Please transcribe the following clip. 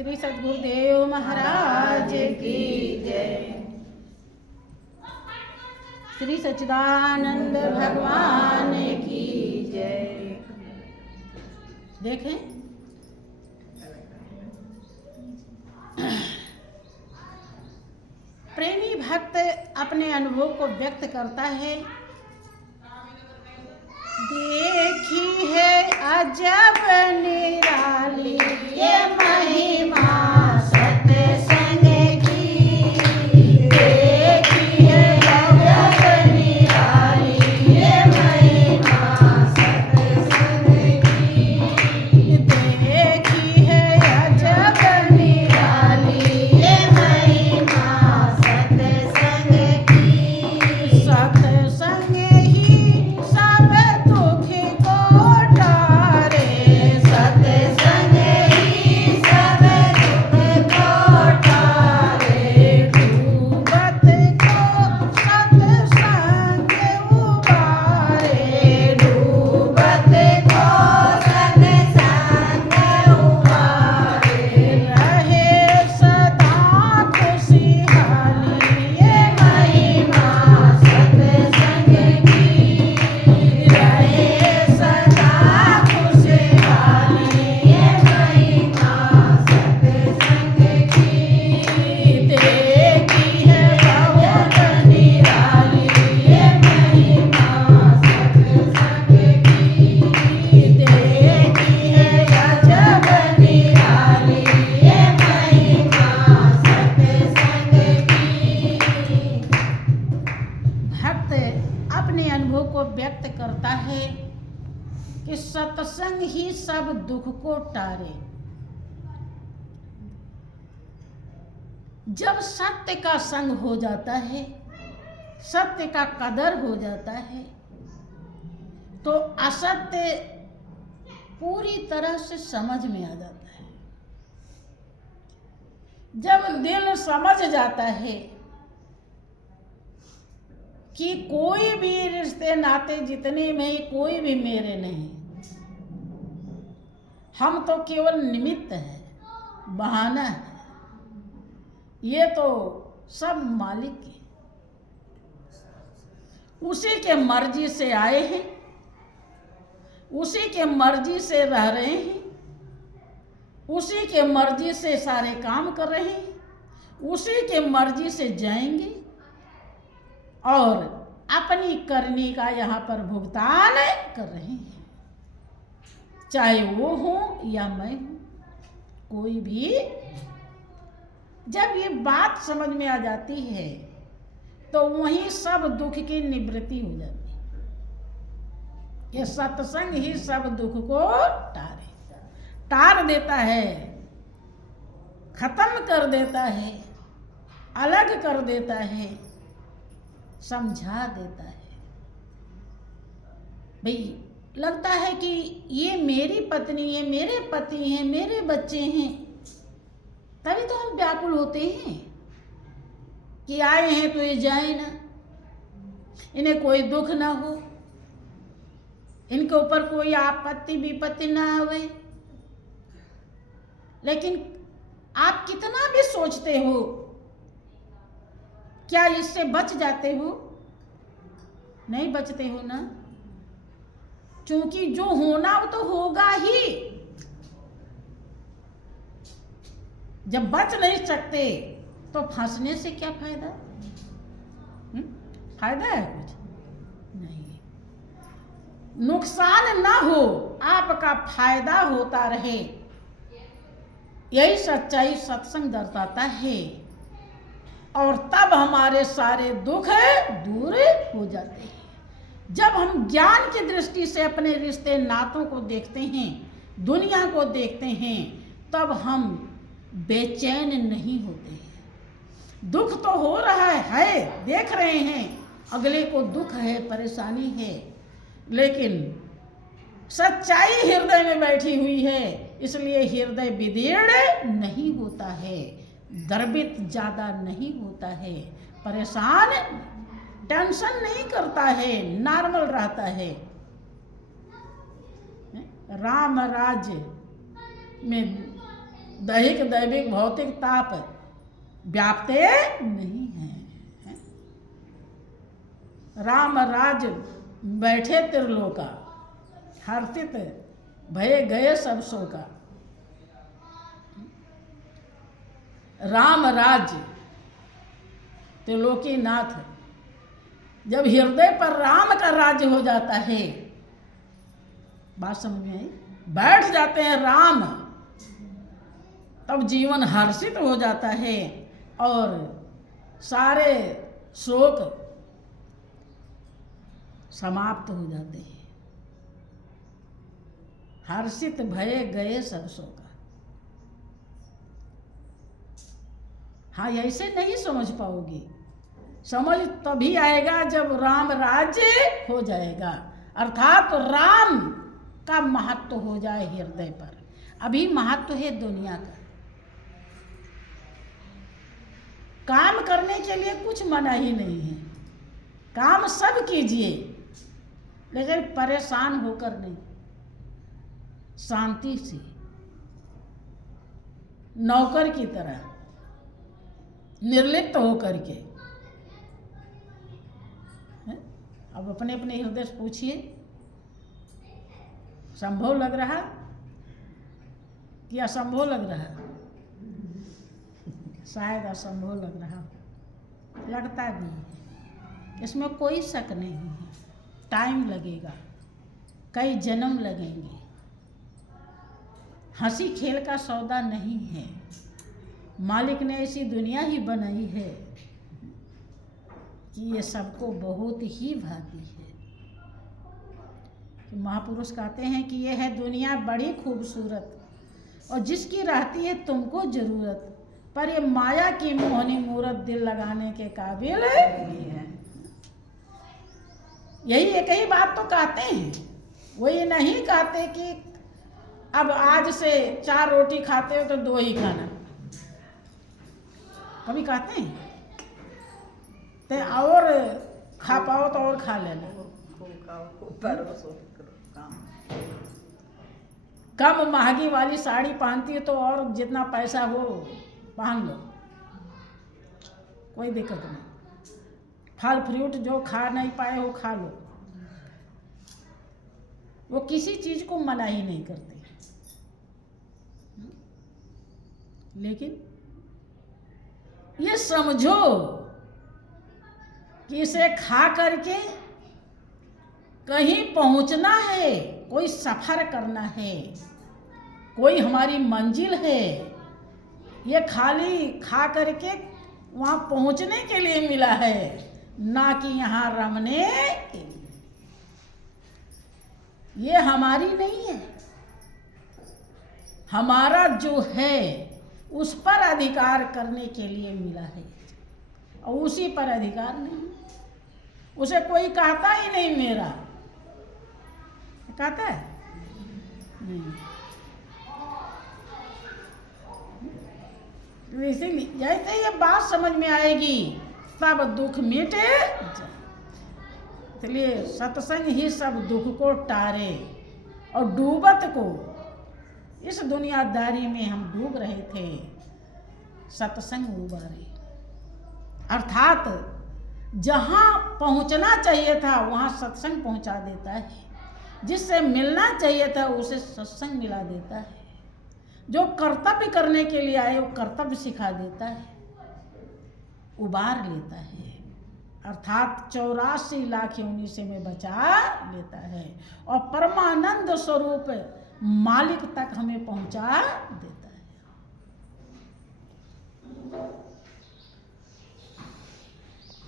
श्री सद्गुरुदेव महाराज की जय। श्री सच्चिदानंद भगवान की जय। देखें, प्रेमी भक्त अपने अनुभव को व्यक्त करता है। देखी है अजब निराली ये महिमा सत्संग की। देखी है अजब निराली ये महिमा सत्संग की। देखी है अजब निराली ये महिमा सत्संग की। सत्संग ही सब दुख को टारे। सत्संग ही सब दुख को टारे। डूबत को सत्संग उबारे। डूबत को सत्संग उबारे। रहे सदा खुशहाली ये महिमा सत्संग की। रहे सदा खुशहाली ये महिमा सत्संग की। देखी है बहुत निराली ये महिमा सत्संग की। देखी है अजब निराली ये महिमा सत्संग की। भक्त अपने अनुभव को व्यक्त करता है कि सत्संग ही सब दुख को टारे। जब सत्य का संग हो जाता है, सत्य का कदर हो जाता है, तो असत्य पूरी तरह से समझ में आ जाता है। जब दिल समझ जाता है कि कोई भी रिश्ते नाते जितने में कोई भी मेरे नहीं, हम तो केवल निमित्त है, बहाना है, ये तो सब मालिक की, उसी के मर्जी से आए हैं, उसी के मर्जी से रह रहे हैं, उसी के मर्जी से सारे काम कर रहे हैं, उसी के मर्जी से जाएंगे और अपनी करनी का यहाँ पर भुगतान कर रहे हैं। चाहे वो हो या मैं हूं, कोई भी। जब ये बात समझ में आ जाती है तो वहीं सब दुख की निवृत्ति हो जाती है। ये सत्संग ही सब दुख को टार देता है, खत्म कर देता है, अलग कर देता है, समझा देता है। भाई लगता है कि ये मेरी पत्नी है, मेरे पति हैं, मेरे बच्चे हैं, तभी तो हम व्याकुल होते हैं कि आए हैं तो ये जाए ना, इन्हें कोई दुख ना हो, इनके ऊपर कोई आपत्ति विपत्ति ना आवे। लेकिन आप कितना भी सोचते हो, क्या इससे बच जाते हो? नहीं बचते हो ना, क्योंकि जो होना वो तो होगा ही। जब बच नहीं सकते तो फंसने से क्या फायदा? फायदा है कुछ नहीं। नुकसान ना हो, आपका फायदा होता रहे, यही सच्चाई सत्संग दर्शाता है। और तब हमारे सारे दुख दूर हो जाते हैं। जब हम ज्ञान की दृष्टि से अपने रिश्ते नातों को देखते हैं, दुनिया को देखते हैं, तब हम बेचैन नहीं होते हैं। दुख तो हो रहा है, देख रहे हैं, अगले को दुख है, परेशानी है, लेकिन सच्चाई हृदय में बैठी हुई है, इसलिए हृदय विदीर्ण नहीं होता है, द्रवित ज़्यादा नहीं होता है, परेशान टेंशन नहीं करता है, नॉर्मल रहता है। राम राज्य में दैहिक दैविक भौतिक ताप व्याप्ते नहीं हैं। राम राज बैठे त्रिलोका, हर्षित भये गए सब शोका। राम राज्य त्रिलोकी नाथ, जब हृदय पर राम का राज्य हो जाता है, बात समझ में आई, बैठ जाते हैं राम, तब जीवन हर्षित हो जाता है और सारे शोक समाप्त हो जाते हैं। हर्षित भये गए सब शोक। हाँ, ऐसे नहीं समझ पाओगे। समझ तभी आएगा जब राम राज्य हो जाएगा, अर्थात राम का महत्व हो जाए हृदय पर। अभी महत्व है दुनिया का। काम करने के लिए कुछ मना ही नहीं है, काम सब कीजिए, लेकिन परेशान होकर नहीं, शांति से, नौकर की तरह निर्लिप्त होकर के। अब अपने अपने हृदय से पूछिए, संभव लग रहा कि असंभव लग रहा? शायद असंभव लग रहा, लगता भी है। इसमें कोई शक नहीं है। टाइम लगेगा, कई जन्म लगेंगे। हंसी खेल का सौदा नहीं है। मालिक ने ऐसी दुनिया ही बनाई है कि ये सबको बहुत ही भाती है। महापुरुष कहते हैं कि ये है दुनिया बड़ी खूबसूरत, और जिसकी रहती है तुमको जरूरत, पर ये माया की मोहनी मूरत दिल लगाने के काबिल नहीं है। यही एक ही बात तो कहते हैं, वो ये नहीं कहते कि अब आज से 4 रोटी खाते हो तो 2 ही खाना। कभी कहते हैं ते और खा पाओ तो और खा लेना, कम महंगी वाली साड़ी पहनती है तो और जितना पैसा हो पहन लो, कोई दिक्कत नहीं। फल फ्रूट जो खा नहीं पाए हो खा लो, वो किसी चीज को मना ही नहीं करते। लेकिन ये समझो कि इसे खा करके कहीं पहुंचना है, कोई सफर करना है, कोई हमारी मंजिल है। ये खाली खा करके वहां पहुंचने के लिए मिला है, ना कि यहाँ रमने के लिए। ये हमारी नहीं है, हमारा जो है उस पर अधिकार करने के लिए मिला है, और उसी पर अधिकार नहीं। उसे कोई कहता ही नहीं मेरा, कहता है नहीं। इसीलिए जैसे ये बात समझ में आएगी सब दुख मिटे जाए। इसलिए सत्संग ही सब दुख को टारे, और डूबत को, इस दुनियादारी में हम डूब रहे थे, सत्संग उबारे। अर्थात जहाँ पहुँचना चाहिए था वहाँ सत्संग पहुँचा देता है, जिससे मिलना चाहिए था उसे सत्संग मिला देता है, जो कर्तव्य करने के लिए आए वो कर्तव्य सिखा देता है, उबार लेता है। अर्थात 84 लाख योनि से में बचा लेता है, और परमानंद स्वरूप मालिक तक हमें पहुंचा देता है।